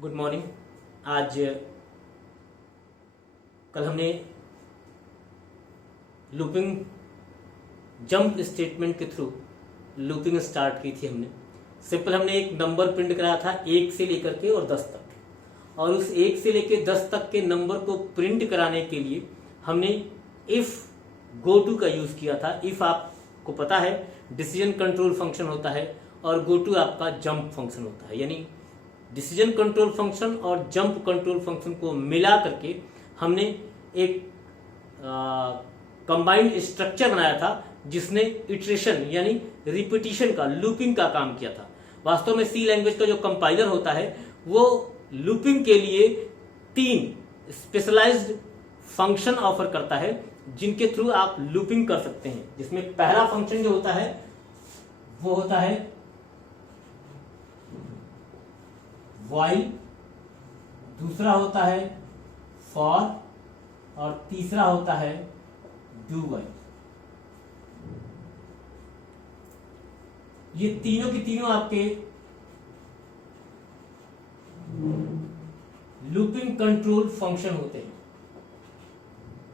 Good morning. आज कल हमने लूपिंग जंप स्टेटमेंट के थ्रू लूपिंग स्टार्ट की थी। हमने एक नंबर प्रिंट कराया था 1 से लेकर के और 10 तक, और उस 1 से लेकर 10 तक के नंबर को प्रिंट कराने के लिए हमने इफ गो टू का यूज किया था। इफ आपको पता है डिसीजन कंट्रोल फंक्शन होता है और गो टू आपका जंप फंक्शन होता है, यानी डिसीजन कंट्रोल फंक्शन और जंप कंट्रोल फंक्शन को मिला करके हमने एक कंबाइंड स्ट्रक्चर बनाया था जिसने इटरेशन यानी रिपीटिशन का, लूपिंग का काम किया था। वास्तव में सी लैंग्वेज का जो कंपाइलर होता है वो लूपिंग के लिए 3 स्पेशलाइज्ड फंक्शन ऑफर करता है जिनके थ्रू आप लूपिंग कर सकते हैं। जिसमें पहला फंक्शन जो होता है वो होता है व्हाइल, दूसरा होता है फॉर और तीसरा होता है डू व्हाइल। ये तीनों की तीनों आपके लूपिंग कंट्रोल फंक्शन होते हैं।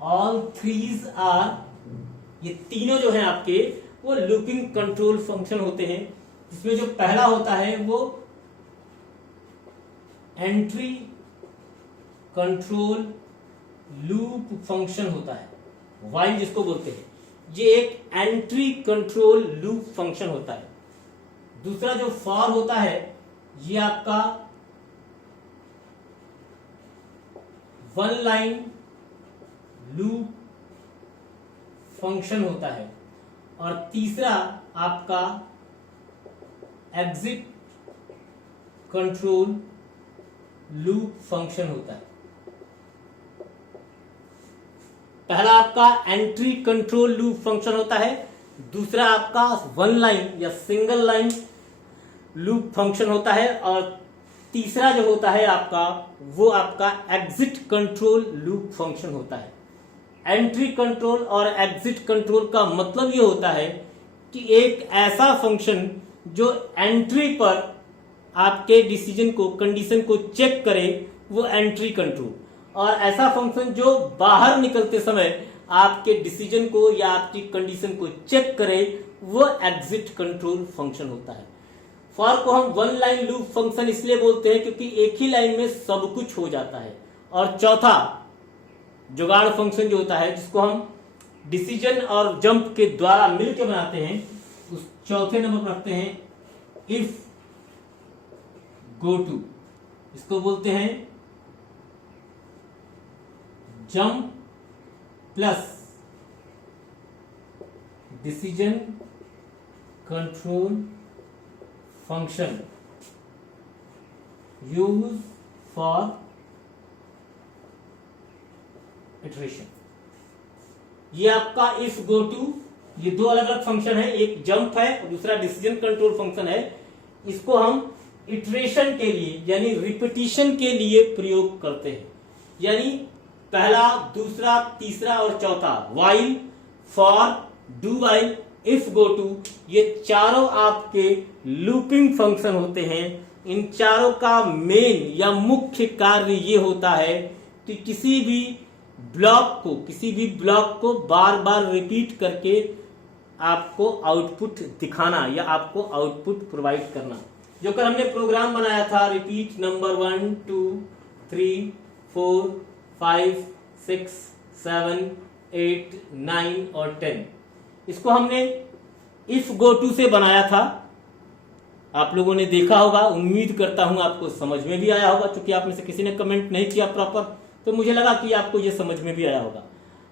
ऑल थ्रीज आर, ये तीनों जो हैं आपके वो लूपिंग कंट्रोल फंक्शन होते हैं। जिसमें जो पहला होता है वो एंट्री कंट्रोल लूप फंक्शन होता है, व्हाइल जिसको बोलते हैं। ये एक एंट्री कंट्रोल लूप फंक्शन होता है। दूसरा जो फॉर होता है ये आपका वन लाइन लूप फंक्शन होता है। और तीसरा आपका एग्जिट कंट्रोल लूप फंक्शन होता है। पहला आपका एंट्री कंट्रोल लूप फंक्शन होता है, दूसरा आपका वन लाइन या सिंगल लाइन लूप फंक्शन होता है, और तीसरा जो होता है आपका वो आपका एग्जिट कंट्रोल लूप फंक्शन होता है। एंट्री कंट्रोल और एग्जिट कंट्रोल का मतलब ये होता है कि एक ऐसा फंक्शन जो एंट्री पर आपके डिसीजन को, कंडीशन को चेक करे वो एंट्री कंट्रोल, और ऐसा फंक्शन जो बाहर निकलते समय आपके डिसीजन को या आपकी कंडीशन को चेक करे वो एग्जिट कंट्रोल फंक्शन होता है। फॉर को हम वन लाइन लूप फंक्शन इसलिए बोलते हैं क्योंकि एक ही लाइन में सब कुछ हो जाता है। और चौथा जुगाड़ फंक्शन जो होता है जिसको हम डिसीजन और जंप के द्वारा मिलकर बनाते हैं, उस चौथे नंबर पर रखते हैं इफ गो टू। इसको बोलते हैं jump plus decision control function use for iteration. ये आपका इफ गो टू, ये दो अलग अलग फंक्शन है, एक जंप है और दूसरा डिसीजन कंट्रोल फंक्शन है। इसको हम इटरेशन के लिए यानी रिपीटिशन के लिए प्रयोग करते हैं। यानी पहला, दूसरा, तीसरा और चौथा while, for, do while, if go to, ये चारों आपके लूपिंग फंक्शन होते हैं। इन चारों का मेन या मुख्य कार्य ये होता है कि किसी भी ब्लॉक को बार बार रिपीट करके आपको आउटपुट दिखाना या आपको आउटपुट प्रोवाइड करना। जो कल हमने प्रोग्राम बनाया था रिपीट नंबर 1 2 3 4 5 6 7 8 9 और 10, इसको हमने इफ गो टू से बनाया था। आप लोगों ने देखा होगा, उम्मीद करता हूं आपको समझ में भी आया होगा। क्योंकि आप में से किसी ने कमेंट नहीं किया प्रॉपर, तो मुझे लगा कि आपको यह समझ में भी आया होगा।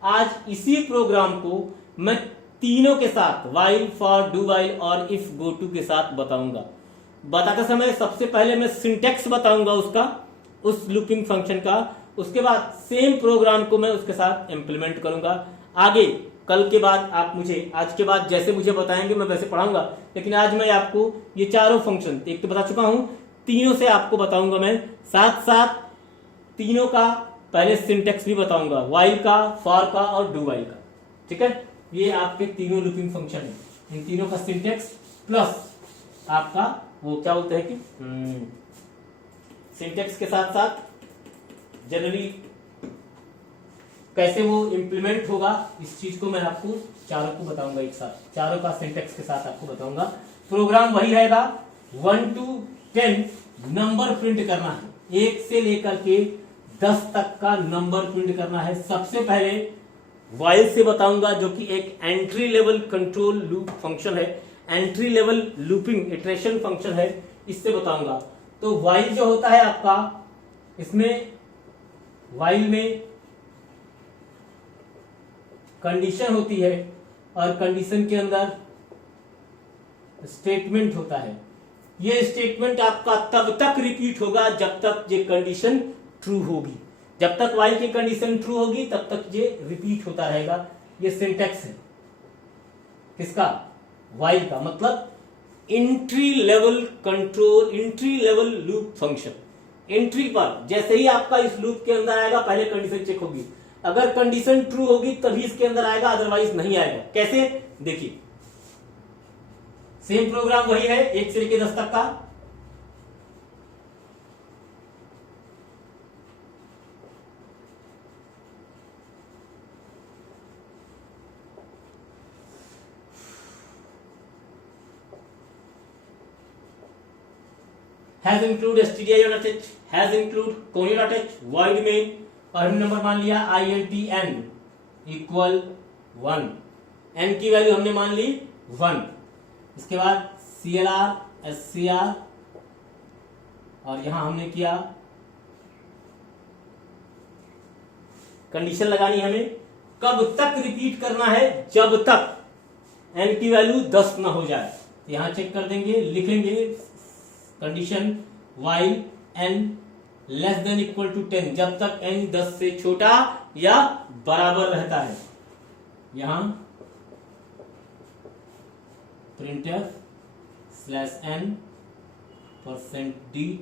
आज इसी प्रोग्राम को मैं तीनों के साथ व्हाइल, फॉर, डू व्हाइल और इफ गो टू के साथ बताऊंगा। बताते समय सबसे पहले मैं सिंटेक्स बताऊंगा उसका, उस लूपिंग फंक्शन का। उसके बाद सेम प्रोग्राम को मैं उसके साथ इंप्लीमेंट करूंगा। आगे कल के बाद आप मुझे, आज के बाद जैसे मुझे बताएंगे मैं वैसे पढ़ाऊंगा। लेकिन आज मैं आपको ये चारों फंक्शन, एक तो बता चुका हूं, तीनों से आपको बताऊंगा मैं। साथ साथ तीनों का पहले सिंटेक्स भी बताऊंगा, व्हाइल का, फॉर का और डू व्हाइल का। ठीक है, ये आपके तीनों लूपिंग फंक्शन है। इन तीनों का सिंटेक्स प्लस आपका वो क्या बोलते हैं कि सिंटेक्स के साथ साथ जनरली कैसे वो इम्प्लीमेंट होगा, इस चीज को मैं आपको चारों को बताऊंगा एक साथ, चारों का सिंटेक्स के साथ आपको बताऊंगा। प्रोग्राम वही रहेगा, 1 to 10 नंबर प्रिंट करना है, 1 से लेकर के 10 तक का नंबर प्रिंट करना है। सबसे पहले वाइल से बताऊंगा, जो कि एक entry level control loop function है, entry level looping iteration function है, इससे बताऊंगा। तो वाइल जो होता है आपका, इसमें वाइल में कंडीशन होती है और कंडीशन के अंदर स्टेटमेंट होता है। ये स्टेटमेंट आपका तब तक रिपीट होगा जब तक ये कंडीशन ट्रू होगी, जब तक वाइल की कंडीशन ट्रू होगी तब तक ये रिपीट होता रहेगा। ये सिंटेक्स है किसका, वाइल का, मतलब entry level control, entry level loop function. Entry पर जैसे ही आपका इस लूप के अंदर आएगा, पहले कंडीशन चेक होगी, अगर कंडीशन ट्रू होगी तभी इसके अंदर आएगा, अदरवाइज नहीं आएगा। कैसे, देखिए सेम प्रोग्राम वही है 1 से लेकर 10 तक का। Has include stdio.h, has include conio.h, void में, और हमने नंबर मान लिया INTN इक्वल 1, n की वैल्यू हमने मान ली 1। इसके बाद CLR SCR, और यहां हमने किया कंडीशन लगानी, हमें कब तक रिपीट करना है, जब तक n की वैल्यू 10 ना हो जाए। यहां चेक कर देंगे, लिखेंगे condition while n less than equal to 10, जब तक n 10 से छोटा या बराबर रहता है। यहां printf/n %d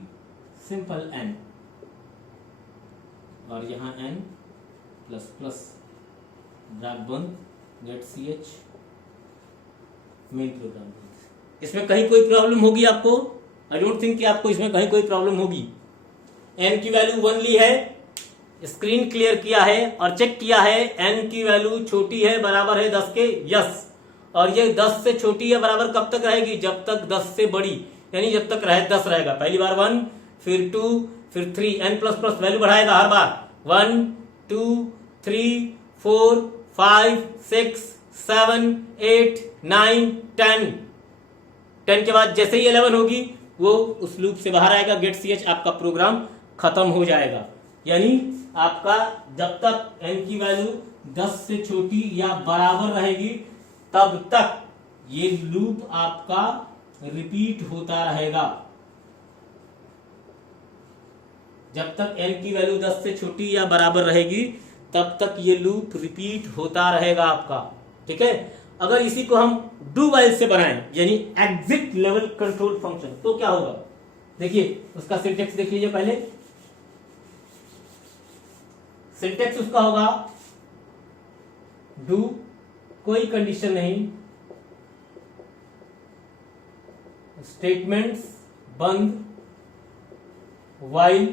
सिंपल n, और यहां n प्लस प्लस ब्रैकेट बंद गेट ch मेन प्रोग्राम। इसमें कहीं कोई प्रॉब्लम होगी आपको? आई डोंट थिंक कि आपको इसमें कहीं कोई प्रॉब्लम होगी। n की वैल्यू 1 ली है, स्क्रीन क्लियर किया है और चेक किया है n की वैल्यू छोटी है, बराबर है 10 के, यस। और ये 10 से छोटी है बराबर कब तक रहेगी, जब तक 10 से बड़ी, यानी जब तक 10 रहेगा। पहली बार 1, फिर 2, फिर 3, n प्लस प्लस वैल्यू बढ़ाएगा हर बार, 1 2 3 4 5 6 7 8 9 10। 10 के बाद जैसे ही 11 होगी वो उस लूप से बाहर आएगा, गेट ch, आपका प्रोग्राम खत्म हो जाएगा। यानी आपका जब तक n की वैल्यू 10 से छोटी या बराबर रहेगी तब तक ये लूप आपका रिपीट होता रहेगा। जब तक n की वैल्यू 10 से छोटी या बराबर रहेगी तब तक ये लूप रिपीट होता रहेगा आपका, ठीक है। अगर इसी को हम डू वाइल से बनाएं, यानी एग्जिट लेवल कंट्रोल फंक्शन, तो क्या होगा, देखिए उसका सिंटेक्स देख लीजिए पहले। सिंटेक्स उसका होगा डू, कोई कंडीशन नहीं, स्टेटमेंट्स बंद, वाइल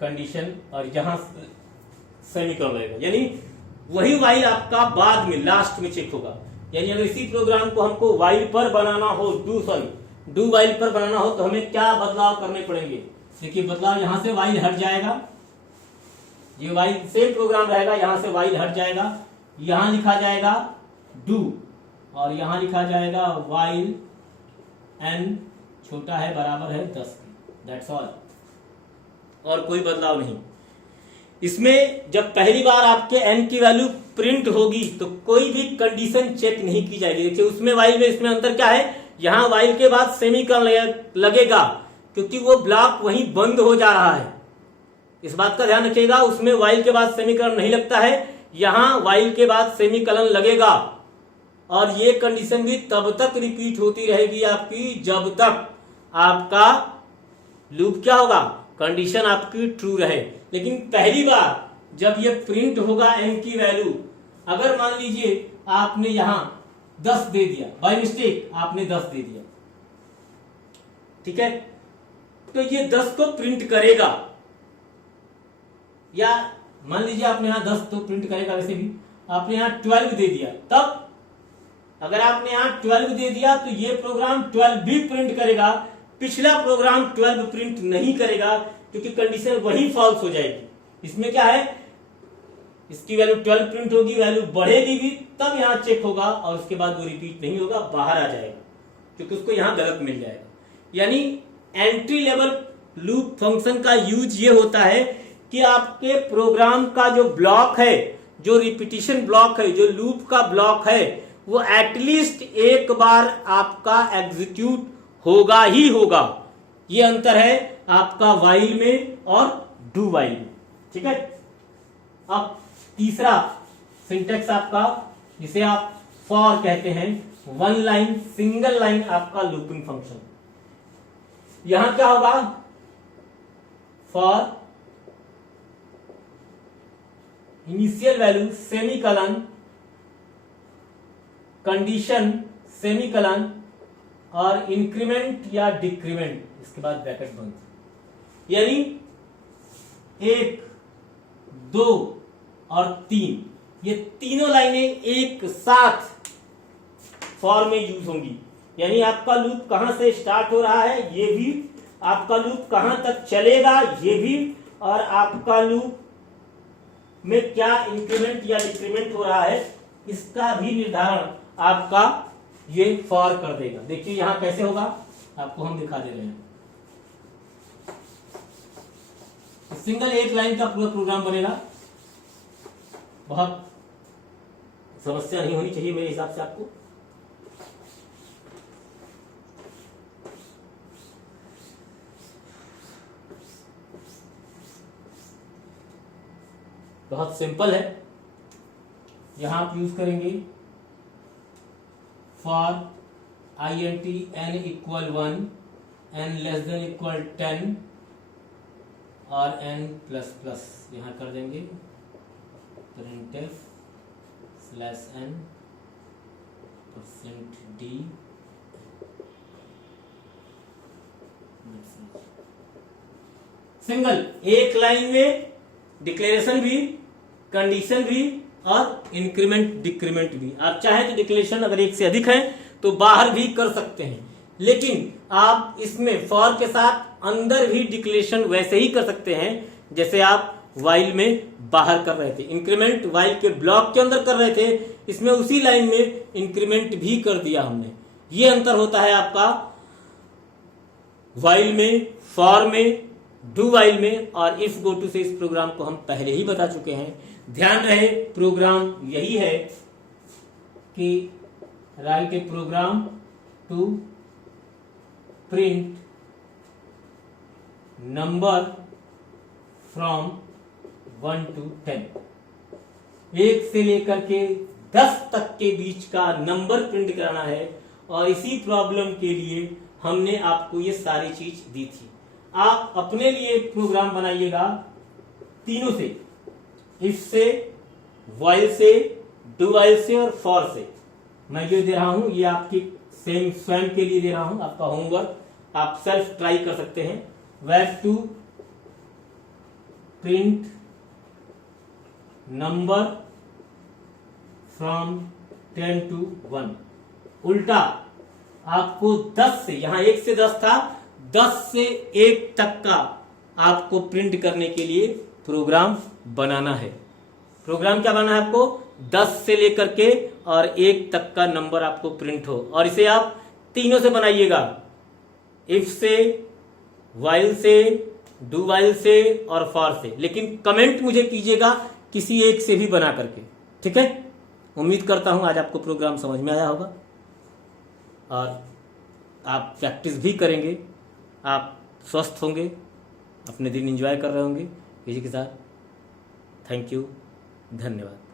कंडीशन, और यहां सेमीकोलन रहेगा। यानी वही वाइल आपका बाद में लास्ट में चेक होगा। यानी अगर इसी प्रोग्राम को हमको वाइल पर बनाना हो, डू वाइल पर बनाना हो, तो हमें क्या बदलाव करने पड़ेंगे। देखिए बदलाव, यहां से वाइल हट जाएगा, ये वाइल सेम प्रोग्राम रहेगा, यहां से वाइल हट जाएगा, यहां लिखा जाएगा डू, और यहां लिखा जाएगा वाइल n छोटा है बराबर है 10 के, दैट्स ऑल, और कोई बदलाव नहीं। इसमें जब पहली बार आपके n की वैल्यू प्रिंट होगी तो कोई भी कंडीशन चेक नहीं की जाएगी। देखिए उसमें वाइल में, इसमें अंतर क्या है, यहां वाइल के बाद सेमीकोलन लगेगा क्योंकि वो ब्लॉक वहीं बंद हो जा रहा है। इस बात का ध्यान रखिएगा, उसमें वाइल के बाद सेमीकोलन नहीं लगता है, यहां वाइल के बाद सेमीकोलन लगेगा। और ये कंडीशन भी तब तक रिपीट होती रहेगी आपकी जब तक आपका लूप क्या होगा, कंडीशन आपकी ट्रू रहे। लेकिन पहली बार जब ये प्रिंट होगा n की वैल्यू, अगर मान लीजिए आपने यहां 10 दे दिया, बाय मिस्टेक आपने 10 दे दिया, ठीक है, तो ये 10 को प्रिंट करेगा, या मान लीजिए आपने यहां 10 तो प्रिंट करेगा, वैसे भी आपने यहां 12 दे दिया, तब अगर आपने यहां 12 दे दिया तो ये प्रोग्राम 12 भी प्रिंट करेगा, पिछला प्रोग्राम 12 प्रिंट नहीं करेगा, क्योंकि कंडीशन वही फॉल्स हो जाएगी। इसमें क्या है, इसकी वैल्यू 12 प्रिंट होगी, वैल्यू बढ़ेगी भी, तब यहां चेक होगा और उसके बाद वो रिपीट नहीं होगा, बाहर आ जाएगा, क्योंकि उसको यहां गलत मिल जाएगा। यानी एंट्री लेवल लूप फंक्शन का यूज ये होता है कि आपके प्रोग्राम का जो ब्लॉक है, जो रिपीटिशन ब्लॉक है, जो लूप का ब्लॉक है, वो एटलीस्ट एक बार आपका एग्जीक्यूट होगा ही होगा। ये अंतर है आपका व्हाइल में और डू व्हाइल में, ठीक है। अब तीसरा सिंटेक्स आपका, जिसे आप फॉर कहते हैं, वन लाइन सिंगल लाइन आपका लूपिंग फंक्शन। यहां क्या होगा, फॉर इनिशियल वैल्यू सेमीकलन, कंडीशन सेमीकलन, और इंक्रीमेंट या डिक्रीमेंट, इसके बाद ब्रैकेट बंद। यानी 1, 2 और 3, ये तीनों लाइनें एक साथ फॉर में यूज होंगी। यानी आपका लूप कहां से स्टार्ट हो रहा है ये भी, आपका लूप कहां तक चलेगा ये भी, और आपका लूप में क्या इंक्रीमेंट या डिक्रीमेंट हो रहा है इसका भी निर्धारण आपका ये फॉर कर देगा। देखिए यहां कैसे होगा, आपको हम दिखा दे रहे हैं। सिंगल एक लाइन का पूरा प्रोग्राम बनेगा, बहुत समस्या नहीं होनी चाहिए मेरे हिसाब से आपको। बहुत सिंपल है। यहां आप यूज करेंगे फॉर int n = 1, n <= 10 और n++, यहां कर देंगे printf /n %d। सिंगल एक लाइन में डिक्लेरेशन भी, कंडीशन भी और इंक्रीमेंट डिक्रीमेंट भी। आप चाहे तो डिक्लेरेशन अगर एक से अधिक है तो बाहर भी कर सकते हैं, लेकिन आप इसमें फॉर के साथ अंदर भी डिक्लेरेशन वैसे ही कर सकते हैं जैसे आप व्हाइल में बाहर कर रहे थे। इंक्रीमेंट व्हाइल के ब्लॉक के अंदर कर रहे थे, इसमें उसी लाइन में इंक्रीमेंट भी कर दिया हमने। ये अंतर होता है आपका व्हाइल में, फॉर में, डू व्हाइल में और इफ गो टू से। इस प्रोग्राम को हम पहले ही बता चुके हैं। ध्यान रहे प्रोग्राम यही है कि write a program to print number from 1 to 10, 1 से लेकर के 10 तक के बीच का नंबर प्रिंट कराना है। और इसी प्रॉब्लम के लिए हमने आपको ये सारी चीज दी थी। आप अपने लिए एक प्रोग्राम बनाइएगा तीनों से, इफ से, व्हाइल से, डू व्हाइल से और फॉर से। मैं जो दे रहा हूं ये आपकी स्वयं के लिए दे रहा हूं, आपका होमवर्क, आप सेल्फ ट्राई कर सकते हैं। Web two print number from 10 to 1। उल्टा आपको 10 से, यहां 1 से 10 था, 10 से 1 तक का आपको प्रिंट करने के लिए प्रोग्राम बनाना है। प्रोग्राम क्या बनाना है आपको, 10 से लेकर के और 1 तक का नंबर आपको प्रिंट हो। और इसे आप तीनों से बनाइएगा, इफ से, व्हाइल से, डू व्हाइल से और फॉर से। लेकिन कमेंट मुझे कीजिएगा किसी एक से भी बना करके, ठीक है। उम्मीद करता हूं आज आपको प्रोग्राम समझ में आया होगा और आप प्रैक्टिस भी करेंगे, आप स्वस्थ होंगे, अपने दिन एंजॉय कर रहे होंगे किसी के साथ। थैंक यू, धन्यवाद।